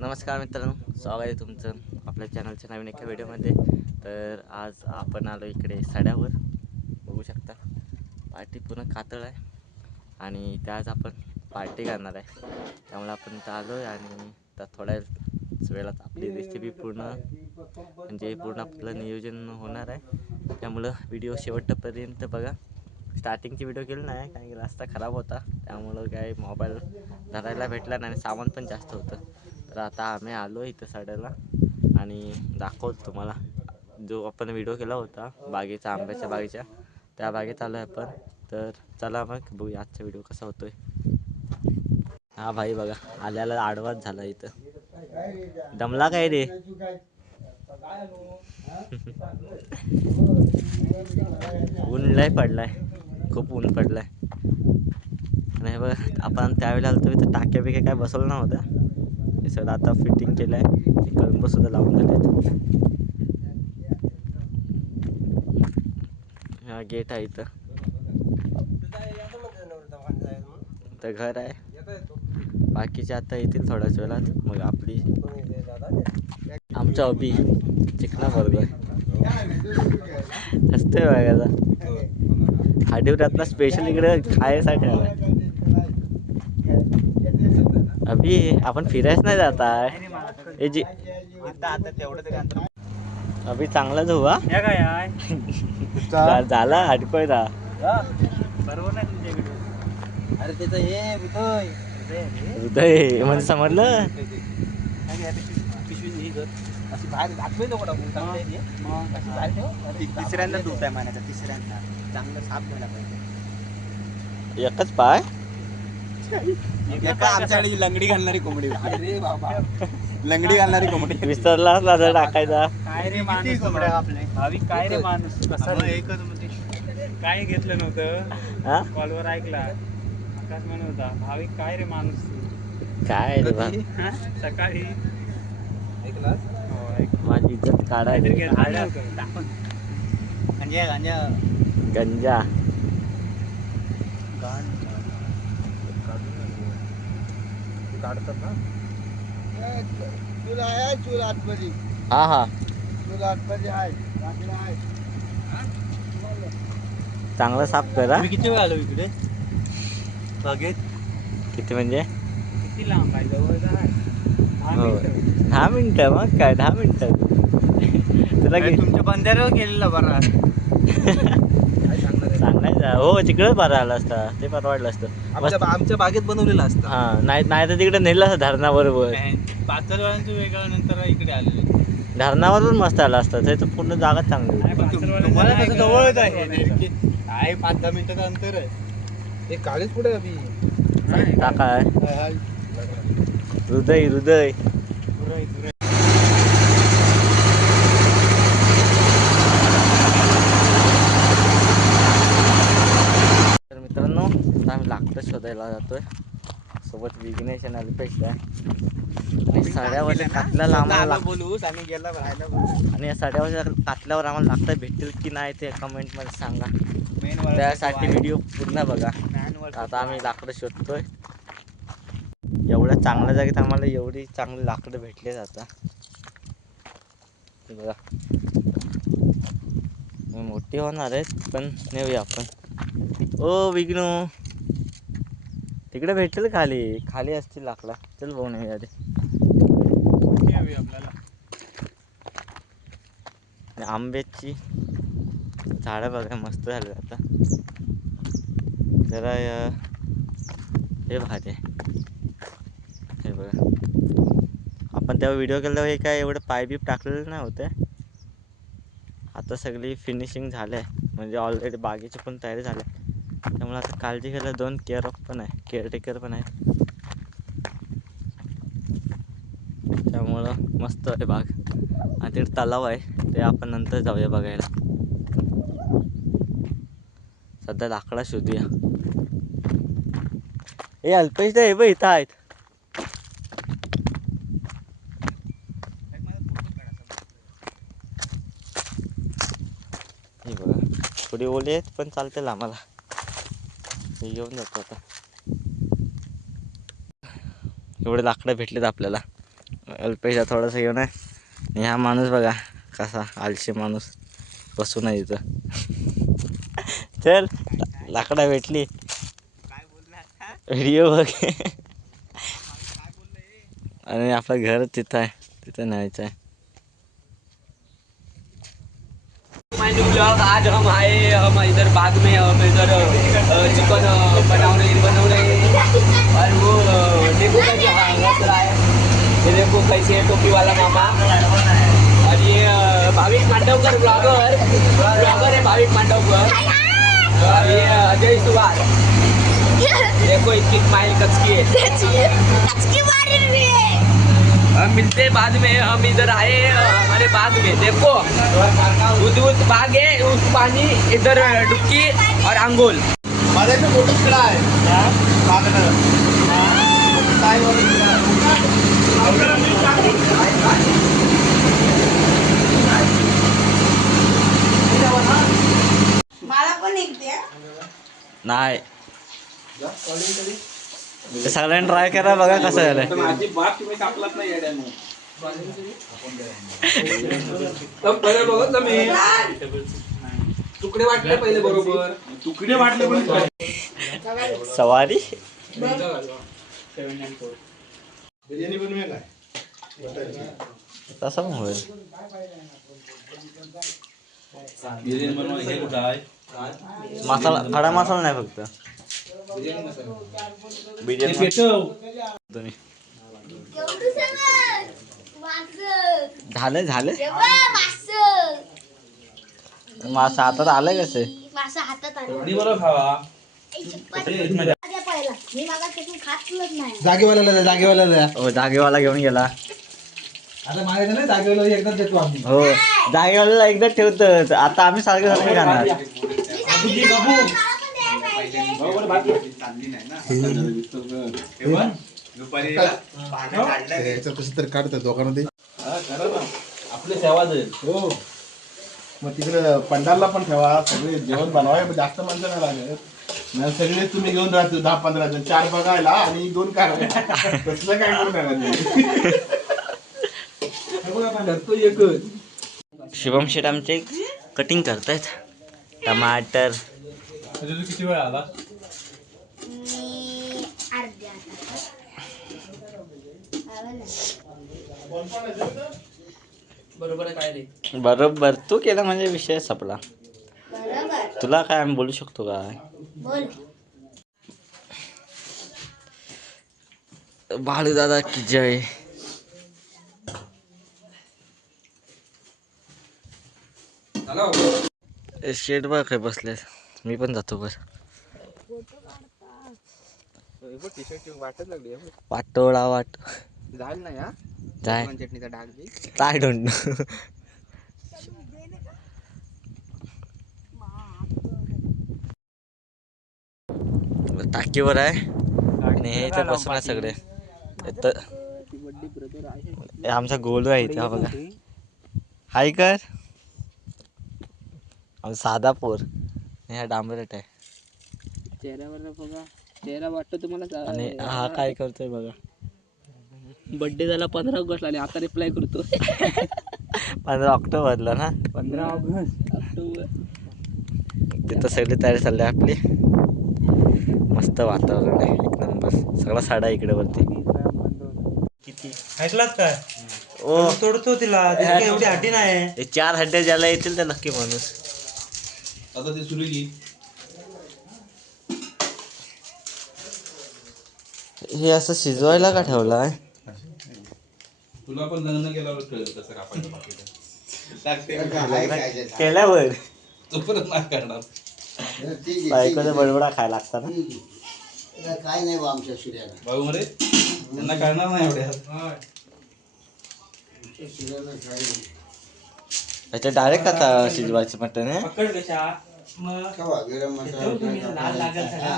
नमस्कार मित्रांनो स्वागत आहे तुमचं आपल्या चॅनलच्या नवीन एका व्हिडिओमध्ये तर आज आपण आलो इकडे सड्यावर. बघू शकता पार्टी पूर्ण कातळ आहे आणि त्याच आपण पार्टी करणार आहे. त्यामुळे आपण इथं आलो आहे आणि तर थोड्याच वेळात आपली रेसिपी पूर्ण म्हणजे पूर्ण आपलं नियोजन होणार आहे. त्यामुळं व्हिडिओ शेवटपर्यंत बघा. स्टार्टिंगची व्हिडिओ केली नाही कारण की रस्ता खराब होता. त्यामुळं काय मोबाईल धरायला भेटला नाही आणि सामान पण जास्त होतं. तर आता आम्ही आलो इथं साड्याला आणि दाखवतो तुम्हाला. जो आपण व्हिडिओ केला होता बागेचा आंब्याच्या बागेच्या त्या बागेत आलो आहे आपण. तर चला मग बघूया आजचा व्हिडिओ कसा होतोय. हा भाई बघा आल्याला आडवाच झाला इथं. दमला काय रे? ऊन लय पडलाय. खूप ऊन पडलाय. आणि हे बघा आपण त्यावेळेला आलो तर टाक्या बिक्या काय बसवलं नव्हतं हे सगळं आता फिटिंग केलं आहे कळंब सुद्धा लावून दिले आहेत हा गेट आहे इथं. तर घर आहे. बाकीचे आता येतील थोड्याच वेळात. मग आपली आमच्या हॉबी चिकना बर्गर असते बघायला. हाडीवर आता स्पेशल इकडे खायसाठी आला अभि आपण फिरायच नाही जात आहे. जी अभि चांगलाच हो हा झाला हडकोय ना बरोबर नाही तुमच्याकडे अरे त्याचं हे उदय हृदय म्हणजे समजलं. चांगलं तिसऱ्यांदा धूत आहे महिन्याचा तिसऱ्यांदा. चांगलं साफ झाला पाहिजे. एकच पाय? एका आमच्याकडे लंगडी घालणारी कोंबडी. अरे बाबा. लंगडी घालणारी कोंबडी. विसरला असला तर टाकायचा. काय रे माणूस कोंबड्या आपले? भाविक काय रे माणूस? कसा रे? एकच म्हणजे काय घेतलं नव्हतं? हा? कॉलवर ऐकला. आकाश म्हणत होता भाविक काय रे माणूस काय रे बा? हा? सकाळी. ऐकलास हो, ऐक. माझी इज्जत काढायची. गांजा गांजा. गंजा. काढतात ना? तुला आहे चूल आतमध्ये. हा हा. चूल आतमध्ये आहे लाकडं आहे. चांगलं साफ करा. तुम्ही किती वेळ आलो इकडे? बागेत? किती म्हणजे? किती लांब आहे? जवळ आहे. दहा हो. मिनिटं. दहा मिनिटं मग काय? दहा मिनिटं. तुला अरे कि- तुमच्या बंधाऱ्यावर केलेला बरा. आहे? हो तिकडे बरं आलं असतं. ते परवडलं असतं. आमच्या आमच्या बागेत बनवलेला असतं. हा नाही नाही तर तिकडे नेलं असतं धरणाबरोबर. पाचलवाल्यांचं वेगळं नंतर इकडे आलेले. धरणावर पण मस्त आलं असतं. ते तर पूर्ण जागा चांगली काय होती. पाचरवाड्याचं तुम्हाला कसं आहे जवळच? आहे? पाच दहा मिनिटाचं अंतर आहे. हे काळीच कुठे अभि? काका आहे. हृदय हृदय तर मित्रांनो आता आम्ही शोधायला जातोय. सोबत विघ्नेश आणि अल्पेश आहे. आणि साड्यावरच्या कातल्याला आम्हाला बोलूस आणि गेला राहायला बोलू आणि या साड्यावरच्या कातल्यावर आम्हाला लाकडं भेटतील की नाही ते कमेंटमध्ये सांगा. त्यासाठी व्हिडिओ पूर्ण बघा. आता आम्ही लाकडं शोधतोय. एवढ्या चांगल्या जागेत आम्हाला एवढी चांगली लाकडं भेटले आता. हे बघा. मोठी होणार आहेत पण नेऊया आपण. ओ विघ्नू! तिकडे भेटेल खाली. खाली असतील लाकडा. चल भाऊ नाही आधी. हवी आपल्याला आंब्याची झाडं बघा मस्त झाले आता. जरा हे भारी आहे हे बघा. आपण तेव्हा व्हिडिओ केला हे काय एवढं पाय बीप टाकलेलं नाही होते. आता सगळी फिनिशिंग झालं आहे म्हणजे ऑलरेडी बागेची पण तयारी झाली. आहे त्यामुळे आता काळजी घ्यायला दोन केअर ऑफ पण आहे केअरटेकर पण आहेत. त्यामुळं मस्त आहे बाग आणि तिथे तलाव आहे ते आपण नंतर जाऊया बघायला. सध्या लाकडा शोधूया. ए अल्पेश हे बघ इथं आहेत. हे बघा थोडी ओली आहेत पण चालतील आम्हाला. येऊन घेऊन जातो आता. एवढे लाकडं भेटलेत आपल्याला. अल्पेशा थोडंसं घेऊन आहे आणि हा माणूस बघा कसा आलशी माणूस बसून आहे इथं. चल लाकडा भेटली. व्हिडिओ बघ. आणि आपलं घर तिथं आहे. तिथं न्यायचं आहे. आज हम आए हम इधर बाग में, हम इधर चिकन बना रहे बना रहे और वो देखो कैसे हंस रहा है। ये देखो कैसे है टोपी वाला मामा। और ये भाविक मांडवकर ब्लॉगर ब्लॉगर है भाविक मांडवकर और ये अजय सुवार देखो इसकी स्माइल कचकी है। मिलते हैं बाद में हम इधर आए हमारे बाग में। देखो उस उस बाग है उस पानी इधर डुबकी और अंगोल माझा इथे मोठा खेळा आहे मागणं काय मला पण एक द्या? नाही। ते सगळ्यांनी ट्राय करा बघा कसं झालंय. माझी बाप तुम्ही कापलात नाही येड्यानं तुकडे वाटले पहिले बरोबर. तुकडे वाटले पण सवारी? बिर्याणी तसा पण होईल. बिर्याणी बनवायला हे मसाला खडा मसाला नाही फक्त. बिर्याणी तुम्ही. झालं झालं? मासा हातात आलं कसे? माझ्या हातात आलं आणि बरं खावा. द्या पहिला मी मागा त्यातून खातलंच नाही. जागेवाल्याला जागेवाल्याला हो जागेवाला घेऊन गेला. आता मागायचं नाही जागेवाल्याला एकदा देतो आम्ही. हो जागेवाला एकदा ठेवत आता आम्ही सारखं सारखं खाणार. याचं कसं तर काढतात दोघांमध्ये. आपले सेवा देईल हो. मग तिकडे पंडालला पण ठेवा सगळे जेवण बनवाय जास्त माणसं नाही लागत. नाही सगळे तुम्ही घेऊन राहतो दहा पंधरा जण. चार बघायला आणि दोन काढायला. तसलं काय करू नका करतो एकच. शुभम शेट आमचे कटिंग करतायत. टमाटर. किती वेळ आला? बरोबर आहे काय रे? बरोबर. तू केला म्हणजे विषय संपला. बरोबर. तुला काय आम्ही बोलू शकतो काय बोल. बाळू दादा की जय. ए, शेट बघ काय बसले. मी पण जातो बर वाटत लागली वाटोळा वाट. झालं नाही हा? जाय चटणीचा डाग बी. काय डोंट टाकीवर आहे. आणि हे इथे बसून आहे सगळे. हे आमचा गोलू आहे इथे हा बघा. हाय कर. साधा पोर. आणि हा डांबरट आहे. चेहऱ्यावर बघा. चेहरा वाटतो तुम्हाला? आणि हा काय करतोय बघा. बर्थडे झाला पंधरा ऑगस्ट आले आता रिप्लाय करतो. पंधरा ऑक्टोबरला ना? पंधरा ऑगस्ट. ऑक्टोबर. तिथं सगळी तयारी चालली आहे आपली. मस्त वातावरण आहे एक नंबर. सगळा साडा इकडे वरती. किती? ऐकलात काय? ओ. तोडतो तिला एवढी हड्डी नाही. हे चार हड्ड्या ज्याला येतील त्या नक्की माणूस. आता ते सुरू की हे असं शिजवायला का ठेवलं आहे तुला पण लग्न केल्यावर कळलं कसं कापायचं. केल्यावर तो परत नाही करणार. बायकोचा बडबडा खायला लागता ना काय नाही बा आमच्या सूर्याला भाऊ मरे त्यांना करणार नाही एवढ्या. त्याच्या डायरेक्ट आता शिजवायचं मटन आहे पकड कशा? मग केव्हा गरम मसाला लाल लागल सगळा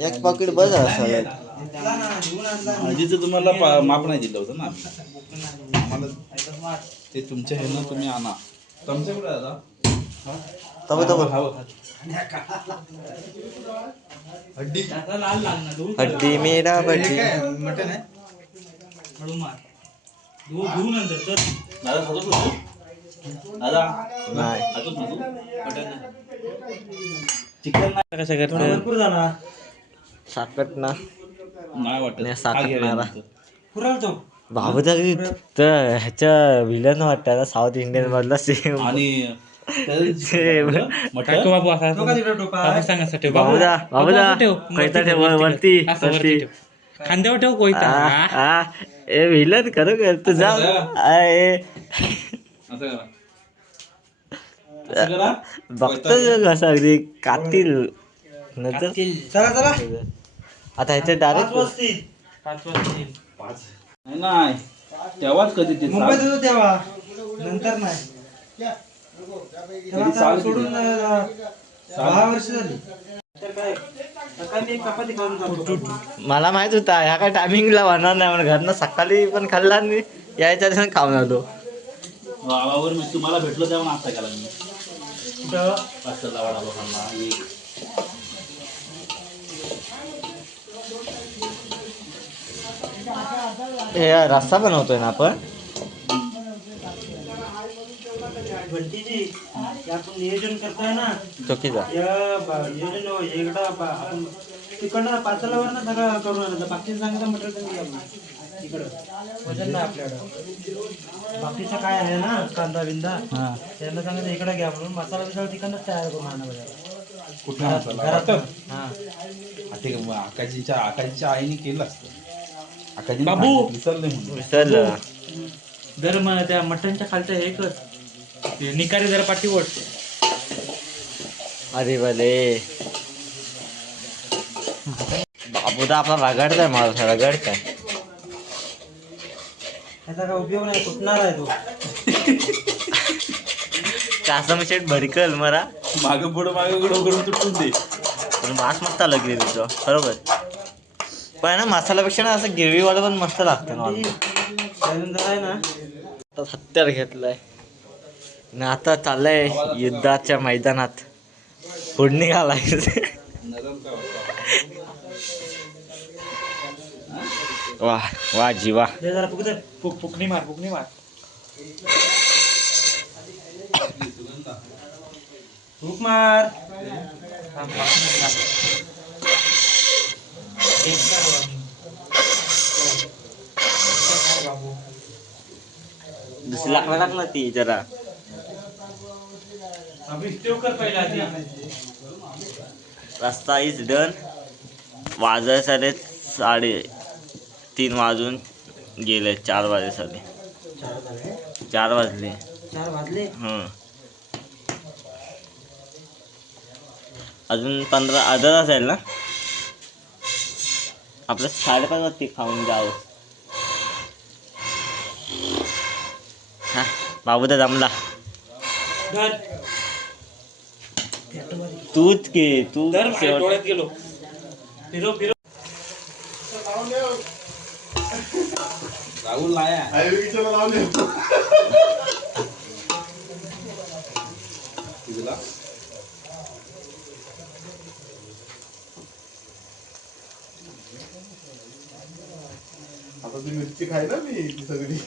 एक पाकिट बस असं. आधीच तुम्हाला पा- माप नाही दिलं होतं ना आम्हाला ते तुमच्या हे ना तुम्ही आणा. तुमच्या कुठे दादा तब तब. हवं हड्डी. लाल लागणार दूध हड्डी मेरा बड्डी मटन आहे? दादा तू? दादा. नाही. तू मटन चिकन नाही. कसं करतो साकट ना नाही वाटत. नाही, तर ह्याच्या विलन वाटतं. साऊथ इंडियन मधला सेम आणि सेम मटन बाबू असा बाबू सांगासाठी बाबूदा बाबूदा कोयता ठेव. वरती वरती खांद्यावर ठेव कोयता. आ, आ, ए विलन करू कर तू जा. आ, ए. असं करा असं करा. बघतोच कसं अगदी कातील. नंतर चला चला. आता ह्याच्या डायरेक्ट पाच वाजता येईल. पाच नाही तेव्हाच कधी ते मुंबईत साल- होतो तेव्हा. नंतर नाही. तेव्हा सोडून? अं, दहा वर्ष झाली. तर काय? सकाळी एक चपाती खाऊन जातो मला माहीत होता ह्या काय टायमिंगला होणार नाही म्हणून. घरनं सकाळी पण खाल्ला आणि यायच्या दिवशी खाऊन आलो. गावावर मी तुम्हाला भेटलो तेव्हा नाश्ता केला मी. कुठं पाचला वडा लोकांना एक हे रस्ता बनवतोय ना आपण. नियोजन करतोय ना? चुकीचा. तिकडनं पाचलावर ना सगळं करून आणायचं मटेरियल तुम्ही वजन नाही आपल्याकडं. बाकीचं काय आहे ना कांदा बिंदा? त्यांना सांगायचं इकडे घ्या म्हणून. मसाला बिसाला तिकडनंच तयार करून कुठला मसाला? हा. मग आकाशीच्या आकाशीच्या आईने केलं असतं. बाबू! विसरले. जर मग त्या मटनच्या खालच्या हे कर. ते निकारी जरा पाठीवर. अरे भले बाबूदा आपला रगडताय मला रगडताय. त्याचा काय उपयोग नाही फुटणार आहे तो. कासम शेट भरकल मरा. मागं पुढं मागं पुढं करून तुटून दे. पण मास मस्त लागली तुझं बरोबर. पण ना मसाल्यापेक्षा ना असं गिरवीवाला पण मस्त लागतं ना आहे ना आता हत्यार घेतलंय. आणि आता चाललंय युद्धाच्या मैदानात. फोडणी घालायचं. वा वा फुगत फुक फुकणी मार फुकणी मार. फुक मार. दुसरी लागणार लागणार ती जरा. रस्ता इज डन वाजाय साडे साडे तीन वाजून गेले चार वाजे साडे. चार वाजले. चार वाजले? हं. अजून पंधरा अर्धा तास आहे ना? आपलं साडेपाच वाजते खाऊन जावं हा बाबू तर जमला. धर. तूच के तू डोळ्यात गेलो. फिरो फिरो. राहुल नाया आयुर्वेदिकला लावून दे. तुझला आता ती खाय ना मी ती सगळी.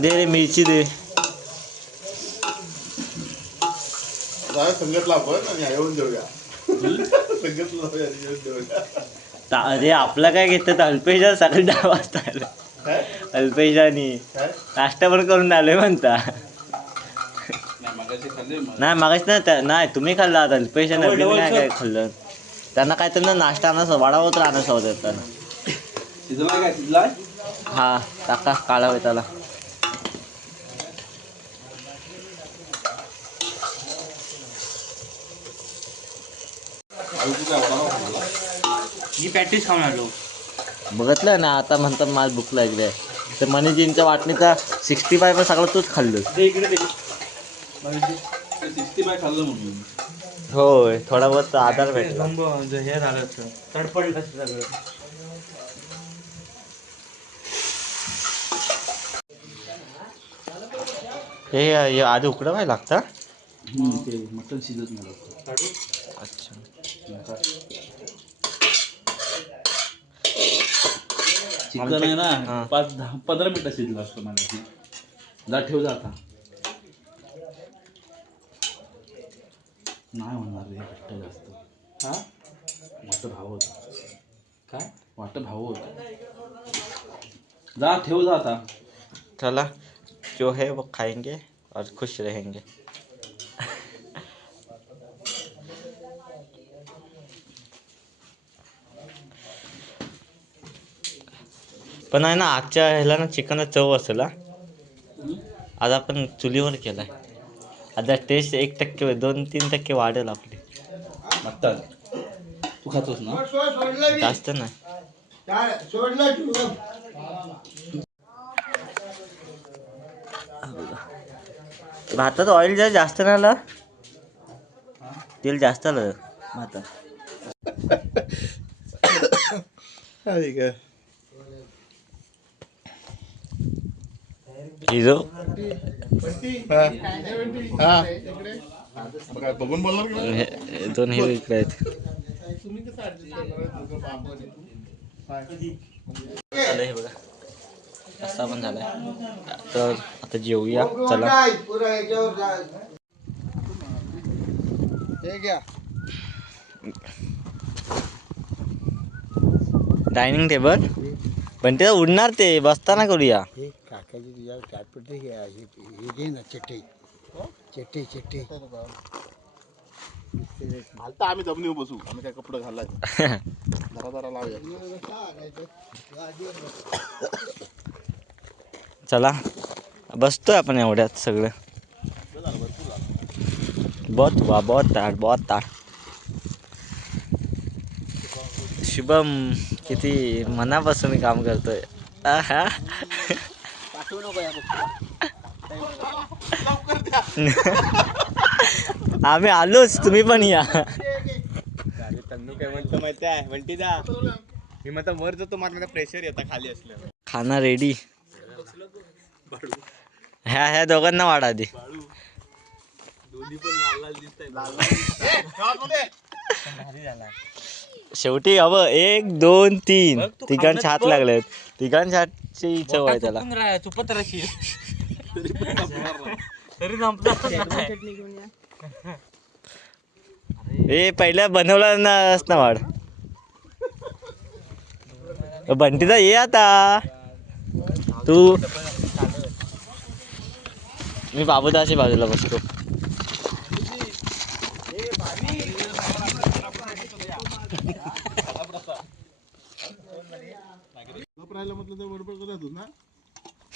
दे रे मिरची दे. आपण आणि येऊन देऊया. संगतला जाऊया आणि येऊन देऊया. ता- अरे आपला काय घेतात? अल्पेशा सकाळी दहा वाजता आलं. काय? अल्पेशानी. काय? नाश्ता पण करून आलोय म्हणता. नाही मगाशी खाल्ले नाही मागास ना त्या- नाही तुम्ही खाल्ला आता अल्पेशा नाही डबल काय खाल्लं. त्यांना काय त्यांना नाश्ता तर आणायचं होतं त्यांना. शिजलाय काय? शिजलाय? हा टाका काढा होय त्याला. मी पॅटीस खाऊन आलो. बघितलं ना आता म्हणतात माझ भूक लागली तर मनीजींच्या वाटणीचा सिक्स्टी फाय पण सगळं तूच खाल्लं. दे इकडे दे सिक्स्टी फाय खाल्लं म्हणून. होय थोडा बहुत आधार भेटला. लंब म्हणजे हे झालं असतं. तडपडलं असतं सगळं. हे हे आधी उकडवायला लागतं? हम्म, ते मटण शिजत नाही लवकर. अच्छा. चिकन आहे हा. ना पाच दहा पंधरा मिनिटं शिजलं असतं मला जा ठेव जा आता. नाही होणार रे घट्ट जास्त. हा? वाटत हवं होतं. काय? वाटत हवं होतं. जा ठेव जा आता. चला जो है वो खाएंगे और खुश रहेंगे. पण आहे ना आजच्या ह्याला ना चिकनला चव असेल आज आपण चुलीवर केलाय. आता टेस्ट एक टक्के दोन तीन टक्के वाढेल आपली. तू खातोस ना? जास्त नाही. भातात ऑइल जर जास्त नाही आलं तेल जास्त आलं भातात. हिरो हा बघा, बघून बोलणार का? हे- हे दोन हिरो इकडे आहेत हे बघा रस्सा पण झालाय तर आता जेवूया चला हे डायनिंग टेबल पण ते उडणार ते बसताना करूया हे चाटपट्टी घे हे? हे घे ना चटई चटई आता आम्ही दमनी बसू. आम्ही काय कपडे घालायचं? जरा जरा लावूया. चला. बसतोय आपण एवढ्यात सगळं. बहुत वा बहुत ताट बहुत ताट शुभम किती मनापासून काम करतोय. आम्ही आलोच तुम्ही पण या. तन्नू काय म्हणतो माहिती आहे म्हणती दा मी म्हणतो वर जातो मला प्रेशर येतं खाली असलं खाना रेडी ह्या ह्या दोघांना वाढा आधी. शेवटी हवं एक दोन तीन. तिघांच्या हात लागलेत. तिघांच्या हातची चव आहे त्याला. चुपत राशी ए पहिल्या बनवला नस ना वाढ. बंटीचा ये आता. तू. मी बाबूदाची बाजूला बसतो गप राहिलं म्हटलं तर बरोबर करत होत ना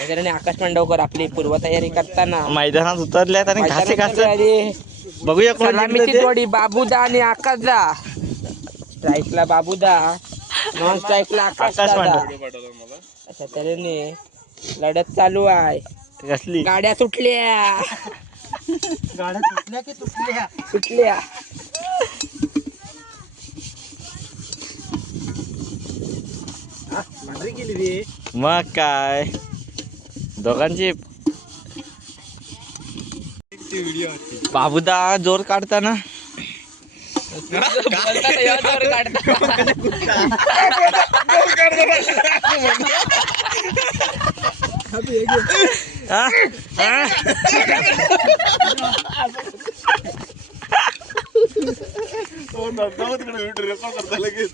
त्याच्याने आकाश मांडवकर आपली पूर्वतयारी करताना. मैदानात उतरल्यात आणि घासे घास बघूया कोण जिंकलं सलामीची ते. जोडी बाबूदा आणि आकाशदा. स्ट्राईकला बाबूदा. नॉन स्ट्राईकला आकाश आकाश दादा मांडव. अशा तऱ्हेने लढत चालू आहे. कसली? गाड्या सुटल्या. गाड्या तुटल्या की तुटल्या सुटल्या. मग काय? दोघांची. बाबूदा जोर काढताना. बोलताना यावर काढता. हा? हा? तो नंतर तिकडे व्हिडिओ रेकॉर्ड करता लगेच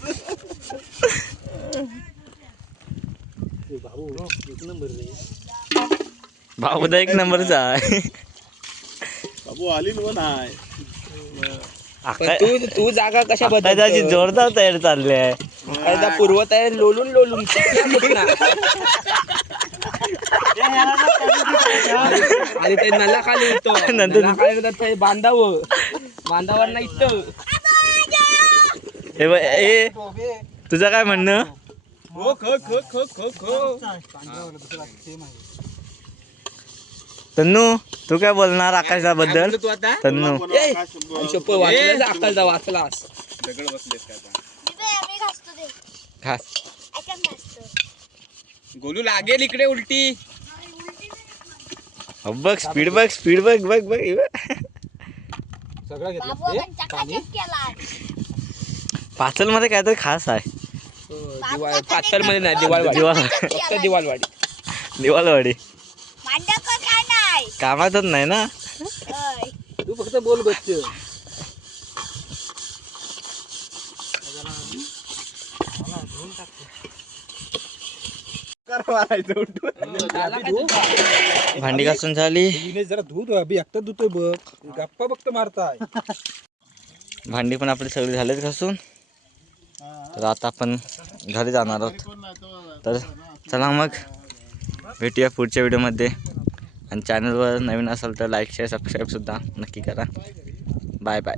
बाबूदा एक नंबरचा आहे. बाबू आली नाही. पण तू तू जागा कशा बदल जोरदार तयारी चालली आहे. एकदा पूर्वतयारी लोलून लोलून. कुठला. आणि ते नला खाली येतो नंतर- नला खाली येतात ते बांधावं. बांधावर नाही इथं. हे बघ, ए तुझं काय म्हणणं? खो खो खो खो खो खो. तन्नू तू काय बोलणार आकाशाबद्दल? तू आता? तन्नू. शप्प वाचलास? दगड बसलेस खास गोलू लागेल इकडे उलटी. हो बघ स्पीड बघ स्पीड बघ बघ बघ हे केला पाचलमध्ये काहीतरी खास आहे. दिवाळ पातळमध्ये नाही दिवाळवाडी. दिवाळवाडी. दिवाळवाडी. नाही कामातच नाही ना? होय. तू फक्त बोल बच्च. भांडी घासून झाली. जरा दूध अभि एकटा धुतोय बघ. गप्पा बघत मारताय. भांडी पण आपली सगळी झालीच घासून. तर आता आपण घरी जाणार आहोत. तर चला मग भेटूया पुढच्या व्हिडिओमध्ये आणि चॅनलवर नवीन असाल तर लाईक शेअर सबस्क्राईबसुद्धा नक्की करा. Bye bye